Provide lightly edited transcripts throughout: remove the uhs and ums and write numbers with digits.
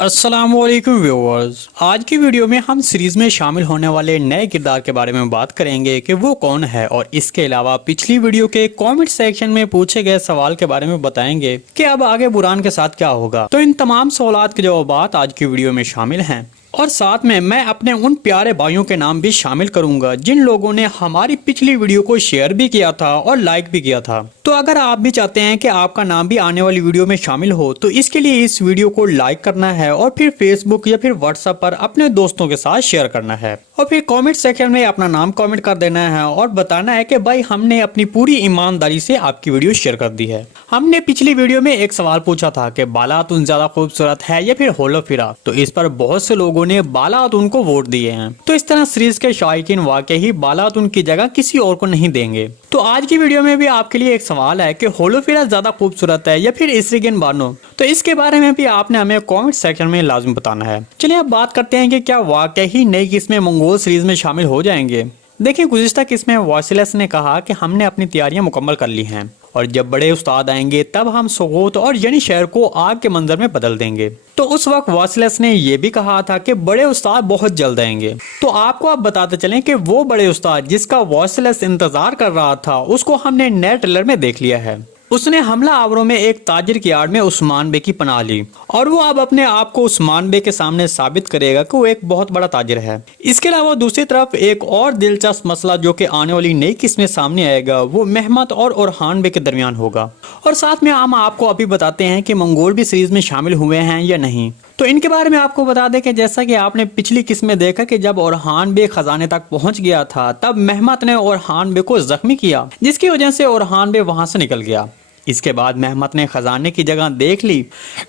अस्सलाम वालेकुम व्यूअर्स। आज की वीडियो में हम सीरीज में शामिल होने वाले नए किरदार के बारे में बात करेंगे कि वो कौन है, और इसके अलावा पिछली वीडियो के कमेंट सेक्शन में पूछे गए सवाल के बारे में बताएंगे कि अब आगे बुरान के साथ क्या होगा। तो इन तमाम सवालात के जवाब आज की वीडियो में शामिल हैं, और साथ में मैं अपने उन प्यारे भाइयों के नाम भी शामिल करूंगा जिन लोगों ने हमारी पिछली वीडियो को शेयर भी किया था और लाइक भी किया था। तो अगर आप भी चाहते हैं कि आपका नाम भी आने वाली वीडियो में शामिल हो, तो इसके लिए इस वीडियो को लाइक करना है और फिर फेसबुक या फिर व्हाट्सएप पर अपने दोस्तों के साथ शेयर करना है, और फिर कमेंट सेक्शन में अपना नाम कमेंट कर देना है और बताना है कि भाई हमने अपनी पूरी ईमानदारी से आपकी वीडियो शेयर कर दी है। हमने पिछली वीडियो में एक सवाल पूछा था कि बालातुन ज्यादा खूबसूरत है या फिर होलोफिरा, तो इस पर बहुत से लोगों ने बालातुन को वोट दिए हैं। तो इस तरह सीरीज के शायकीन वाकई ही बालातुन की जगह किसी और को नहीं देंगे। तो आज की वीडियो में भी आपके लिए एक सवाल है कि होलोफिरा ज्यादा खूबसूरत है या फिर इस्रिगन बानो, तो इसके बारे में भी आपने हमें कमेंट सेक्शन में लाजमी बताना है। चलिए अब बात करते हैं कि क्या वाकई ही नई किस्में मंगोल सीरीज में शामिल हो जाएंगे। देखिए, गुज़िश्ता किस्में वासिलस ने कहा कि हमने अपनी तैयारियां मुकम्मल कर ली हैं और जब बड़े उस्ताद आएंगे तब हम सोगोत और यनी शहर को आग के मंजर में बदल देंगे। तो उस वक्त वासिलस ने यह भी कहा था कि बड़े उस्ताद बहुत जल्द आएंगे। तो आपको अब बताते चलें कि वो बड़े उस्ताद जिसका वासिलस इंतजार कर रहा था, उसको हमने नए ट्रेलर में देख लिया है। उसने हमला आवरों में एक ताजिर की आड़ में उस्मान बे की पनाह ली, और वो अब अपने आप को उस्मान बे के सामने साबित करेगा कि वो एक बहुत बड़ा ताजिर है। इसके अलावा दूसरी तरफ एक और दिलचस्प मसला जो कि आने वाली नई किस्म में सामने आएगा, वो मेहमत और ओरहान बे के दरमियान होगा। और साथ में हम आपको अभी बताते हैं कि मंगोल भी सीरीज में शामिल हुए हैं या नहीं। तो इनके बारे में आपको बता दें कि जैसा कि आपने पिछली किस्म में देखा कि जब ओरहान बे खजाने तक पहुंच गया था, तब मेहमत ने ओरहान बे को जख्मी किया, जिसकी वजह से ओरहान बे वहां से निकल गया। इसके बाद मेहमत ने खजाने की जगह देख ली।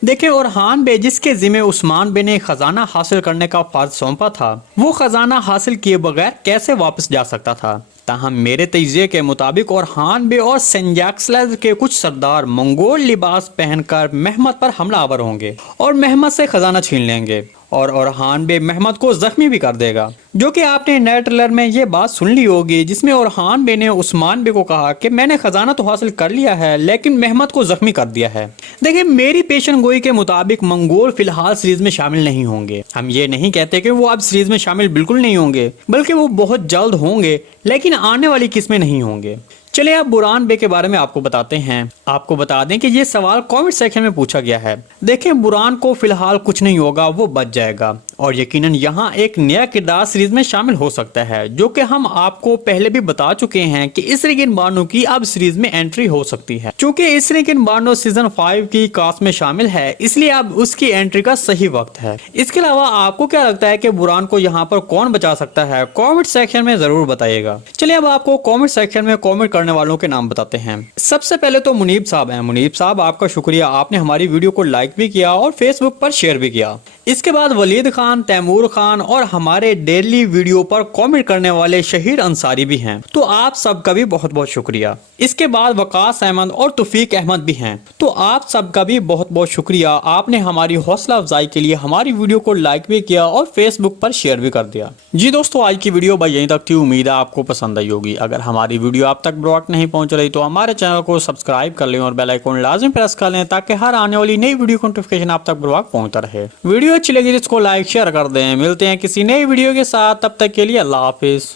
देखे, ओरहान बे जिसके जिम्मे उस्मान बे ने खजाना हासिल करने का फर्ज सौंपा था, वो खजाना हासिल किए बगैर कैसे वापस जा सकता था। ताहम मेरे तजिए के मुताबिक ओरहान बे और सेंजाक्सलेज के कुछ सरदार मंगोल लिबास पहनकर मेहमत पर हमला आवर होंगे और मेहमत से खजाना छीन लेंगे, और ओरहान बे मेहमत को जख्मी भी कर देगा। जो कि आपने नए ट्रेलर में ये बात सुन ली होगी, जिसमें ओरहान बे ने उस्मान बे को कहा कि मैंने खजाना तो हासिल कर लिया है लेकिन मेहमत को जख्मी कर दिया है। देखिए, मेरी पेशन गोई के मुताबिक मंगोल फिलहाल सीरीज में शामिल नहीं होंगे। हम ये नहीं कहते कि वो अब सीरीज में शामिल बिल्कुल नहीं होंगे, बल्कि वो बहुत जल्द होंगे, लेकिन आने वाली किस्में नहीं होंगे। चलिए अब बुरान बे के बारे में आपको बताते हैं। आपको बता दें कि ये सवाल कमेंट सेक्शन में पूछा गया है। देखें, बुरान को फिलहाल कुछ नहीं होगा, वो बच जाएगा, और यकीनन यहाँ एक नया किरदार सीरीज में शामिल हो सकता है, जो कि हम आपको पहले भी बता चुके हैं कि इस्रिगन बानो की अब सीरीज में एंट्री हो सकती है। चूंकि इस्रिगन बानो सीजन 5 की कास्ट में शामिल है, इसलिए अब उसकी एंट्री का सही वक्त है। इसके अलावा आपको क्या लगता है कि बुरान को यहाँ पर कौन बचा सकता है? कॉमेंट सेक्शन में जरूर बताइएगा। चलिए अब आपको कॉमेंट सेक्शन में कॉमेंट करने वालों के नाम बताते हैं। सबसे पहले तो मुनीब साहब हैं। मुनीब साहब, आपका शुक्रिया, आपने हमारी वीडियो को लाइक भी किया और फेसबुक पर शेयर भी किया। इसके बाद वलीद खान, तैमूर खान और हमारे डेली वीडियो पर कमेंट करने वाले शहीर अंसारी भी हैं, तो आप सबका भी बहुत बहुत शुक्रिया। इसके बाद वकास अहमद और तौफीक अहमद भी हैं, तो आप सबका भी बहुत बहुत शुक्रिया। आपने हमारी हौसला अफजाई के लिए हमारी वीडियो को लाइक भी किया और फेसबुक पर शेयर भी कर दिया। जी दोस्तों, आज की वीडियो भाई यहीं तक थी। उम्मीद है आपको पसंद आई होगी। अगर हमारी वीडियो आप तक ब्रॉड नहीं पहुंच रही तो हमारे चैनल को सब्सक्राइब कर लें और बेल आइकन लाजमी प्रेस कर लें, ताकि हर आने वाली नई वीडियो की नोटिफिकेशन आप तक ब्रॉड पहुंचता रहे। वीडियो अच्छी लगी इसको लाइक शेयर कर दें। मिलते हैं किसी नई वीडियो के साथ, तब तक के लिए अल्लाह हाफिज।